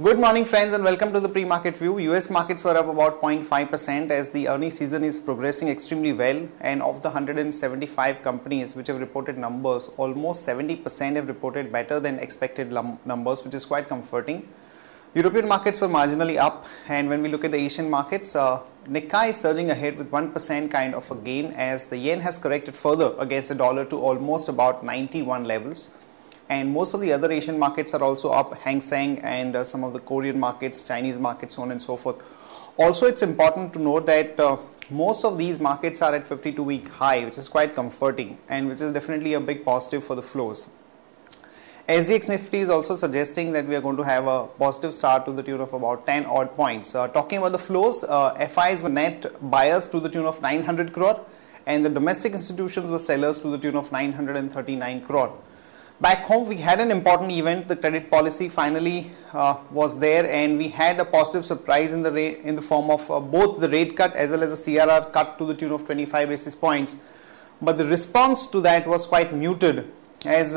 Good morning friends and welcome to the pre-market view. US markets were up about 0.5% as the earnings season is progressing extremely well, and of the 175 companies which have reported numbers, almost 70% have reported better than expected numbers, which is quite comforting. European markets were marginally up, and when we look at the Asian markets, Nikkei is surging ahead with 1% kind of a gain as the yen has corrected further against the dollar to almost about 91 levels. And most of the other Asian markets are also up, Hang Seng and some of the Korean markets, Chinese markets, so on and so forth. Also, it's important to note that most of these markets are at 52-week high, which is quite comforting and which is definitely a big positive for the flows. SGX Nifty is also suggesting that we are going to have a positive start to the tune of about 10 odd points. Talking about the flows, FIs were net buyers to the tune of 900 crore and the domestic institutions were sellers to the tune of 939 crore. Back home, we had an important event. The credit policy finally was there, and we had a positive surprise in the form of both the rate cut as well as the CRR cut to the tune of 25 basis points. But the response to that was quite muted, as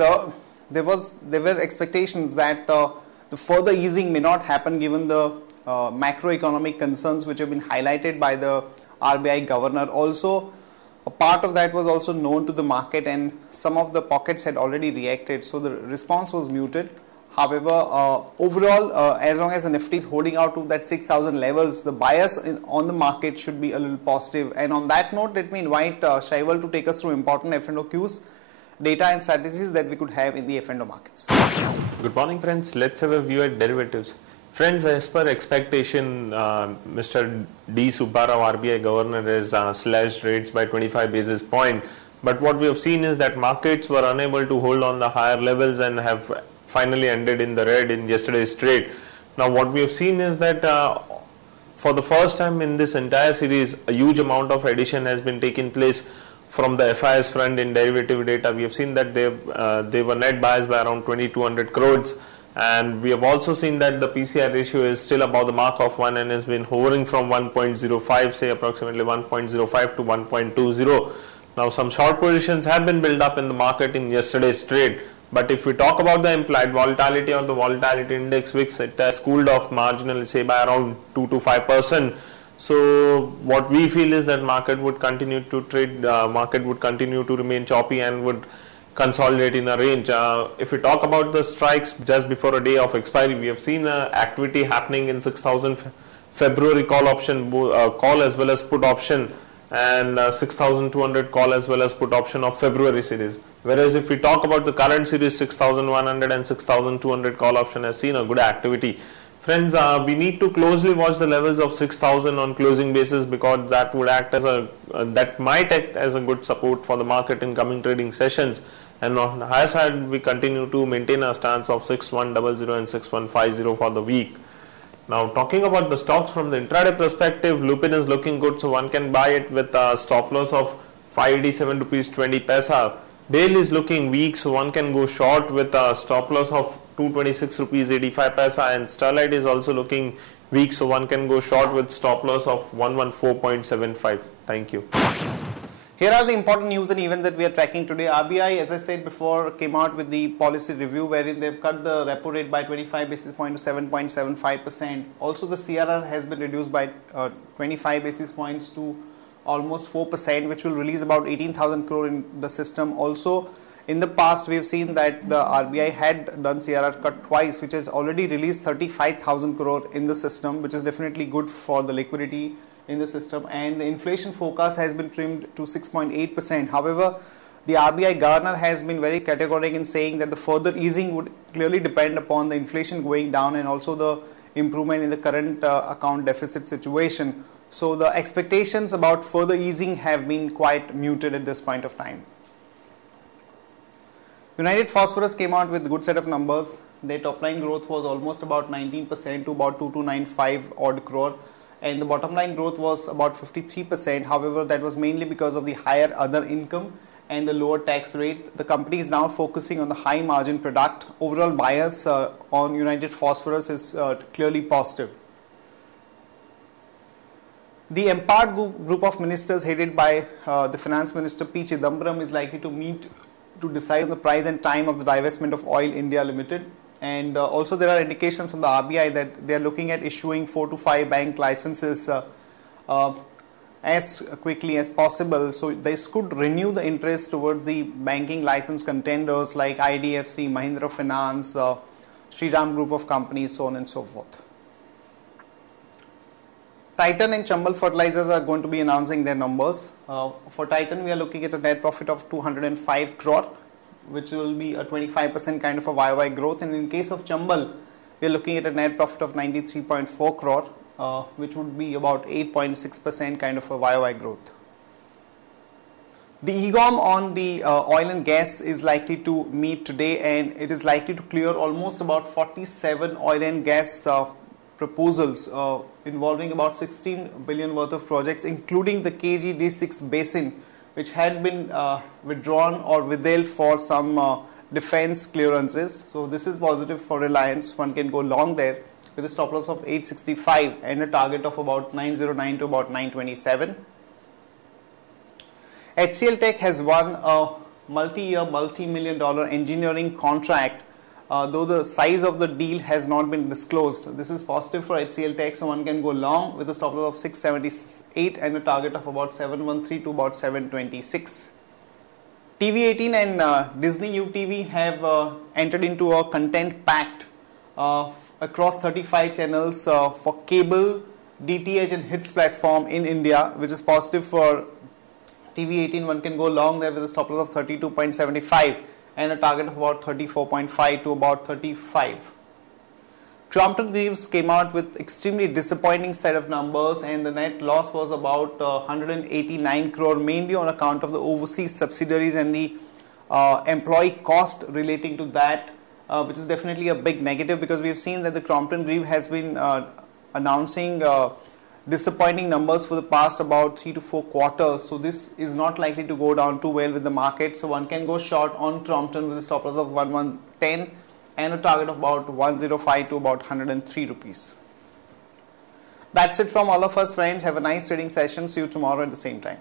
there were expectations that the further easing may not happen given the macroeconomic concerns which have been highlighted by the RBI governor. Also, a part of that was also known to the market, and some of the pockets had already reacted, so the response was muted. However, overall, as long as the Nifty is holding out to that 6,000 levels, the bias on the market should be a little positive. And on that note, let me invite Hcl to take us through important F&O cues, data and strategies that we could have in the F&O markets. Good morning friends, let's have a view at derivatives. Friends, as per expectation, Mr. D. Subbarao, RBI governor, has slashed rates by 25 basis points. But what we have seen is that markets were unable to hold on the higher levels and have finally ended in the red in yesterday's trade. Now, what we have seen is that for the first time in this entire series, a huge amount of addition has been taking place from the FIS front in derivative data. We have seen that they were net buyers by around 2,200 crores. And we have also seen that the PCR ratio is still above the mark of 1 and has been hovering from 1.05, say approximately 1.05 to 1.20. Now, some short positions have been built up in the market in yesterday's trade. But if we talk about the implied volatility or the volatility index VIX, it has cooled off marginally, say by around 2 to 5%. So what we feel is that market would continue to trade, market would continue to remain choppy and would consolidate in a range. If we talk about the strikes just before a day of expiry, we have seen activity happening in 6,000 February call option, call as well as put option, and 6,200 call as well as put option of February series. Whereas if we talk about the current series, 6,100 and 6,200 call option has seen a good activity. Friends, we need to closely watch the levels of 6,000 on closing basis, because that would act as that might act as a good support for the market in coming trading sessions. And on the higher side, we continue to maintain a stance of 6,100 and 6,150 for the week. Now, talking about the stocks from the intraday perspective, Lupin is looking good, so one can buy it with a stop loss of 587 rupees 20 paisa. Dale is looking weak, so one can go short with a stop loss of 226 rupees 85 paisa, and Sterlite is also looking weak, so one can go short with stop loss of 114.75. Thank you. Here are the important news and events that we are tracking today. RBI, as I said before, came out with the policy review wherein they've cut the repo rate by 25 basis points to 7.75%. Also, the CRR has been reduced by 25 basis points to almost 4%, which will release about 18,000 crore in the system. Also, in the past, we have seen that the RBI had done CRR cut twice, which has already released 35,000 crore in the system, which is definitely good for the liquidity in the system. And the inflation forecast has been trimmed to 6.8%. However, the RBI governor has been very categorical in saying that the further easing would clearly depend upon the inflation going down and also the improvement in the current account deficit situation. So the expectations about further easing have been quite muted at this point of time. United Phosphorus came out with a good set of numbers. Their top line growth was almost about 19% to about 2295 odd crore, and the bottom line growth was about 53%. However, that was mainly because of the higher other income and the lower tax rate. The company is now focusing on the high margin product. Overall bias on United Phosphorus is clearly positive. The empowered group of ministers headed by the Finance Minister P. Chidambaram is likely to meet to decide on the price and time of the divestment of Oil India Limited. and also there are indications from the RBI that they are looking at issuing 4 to 5 bank licenses as quickly as possible. So this could renew the interest towards the banking license contenders like IDFC, Mahindra Finance, Shriram Group of companies, so on and so forth. Titan and Chambal Fertilizers are going to be announcing their numbers. For Titan, we are looking at a net profit of 205 crore, which will be a 25% kind of a YOY growth. And in case of Chambal, we are looking at a net profit of 93.4 crore, which would be about 8.6% kind of a YOY growth. The EGOM on the oil and gas is likely to meet today, and it is likely to clear almost about 47 oil and gas proposals involving about 16 billion worth of projects, including the KG-D6 basin, which had been withdrawn or withheld for some defense clearances. So this is positive for Reliance. One can go long there with a stop loss of 865 and a target of about 909 to about 927. Hcl Tech has won a multi-year, multi-million dollar engineering contract, though the size of the deal has not been disclosed. This is positive for Hcl Tech, so one can go long with a stop loss of 678 and a target of about 713 to about 726. TV18 and Disney UTV have entered into a content pact across 35 channels for cable, DTH and hits platform in India, which is positive for TV18. One can go long there with a stop loss of 32.75 and a target of about 34.5 to about 35. Crompton Greaves came out with extremely disappointing set of numbers, and the net loss was about 189 crore, mainly on account of the overseas subsidiaries and the employee cost relating to that, which is definitely a big negative, because we have seen that the Crompton Greaves has been announcing disappointing numbers for the past about 3 to 4 quarters. So this is not likely to go down too well with the market. So one can go short on Crompton with a stop loss of 1110 and a target of about 105 to about 103 rupees. That's it from all of us, friends. Have a nice trading session. See you tomorrow at the same time.